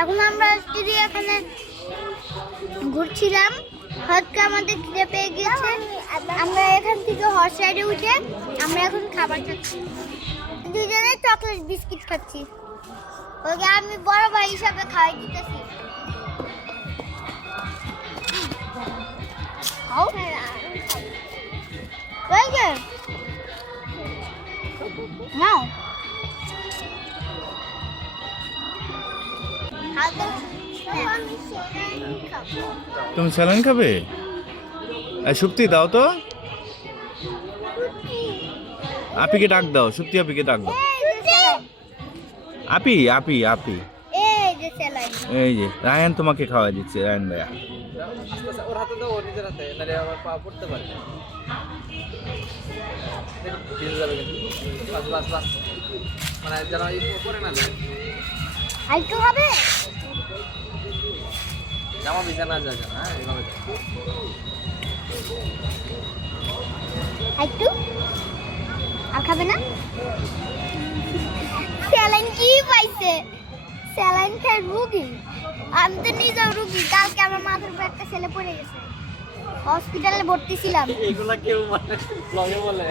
এখন আমরা চিড়িয়াখানে ঘুরছিলাম, হঠাৎ আমাদের খিদে পেয়ে গিয়েছে। আমরা এখান থেকে হর্স রাইডে উঠে আমরা এখন খাবার খাচ্ছি, দুজনে চকলেট বিস্কিট খাচ্ছি। ওকে আমি বড় ভাই হিসাবে খাওয়াই দিতেছি। খাও নাও। তুমি স্যালাইন খাবে? সুপ্তি দাও তো, আপিকে ডাক দাও, সুপ্তি আপিকে ডাক দাও। আপি আপি আপি, এই যে রায়হান তোমাকে খাওয়া দিচ্ছে, রায়হান ভাইয়া। ওর হাতে দাও, ওর নিজের হাতে, নাহলে আবার পা পড়তে পারে। ভিজে যাবে কিন্তু। বাস বাস বাস, মানে যারা এই পরে না আইটো হবে, জামা ভিজা না যায় না, এইভাবে আইটো আর খাবে না। স্যালাইন কি পাইছে? স্যালাইন খাই রুগী, আমি তো নিজেও রুগী। কালকে আমার মাথার উপর একটা ছেলে পড়ে গেছে, হসপিটালে ভর্তি ছিলাম। এইগুলা কেউ মানে ব্লগে বলে।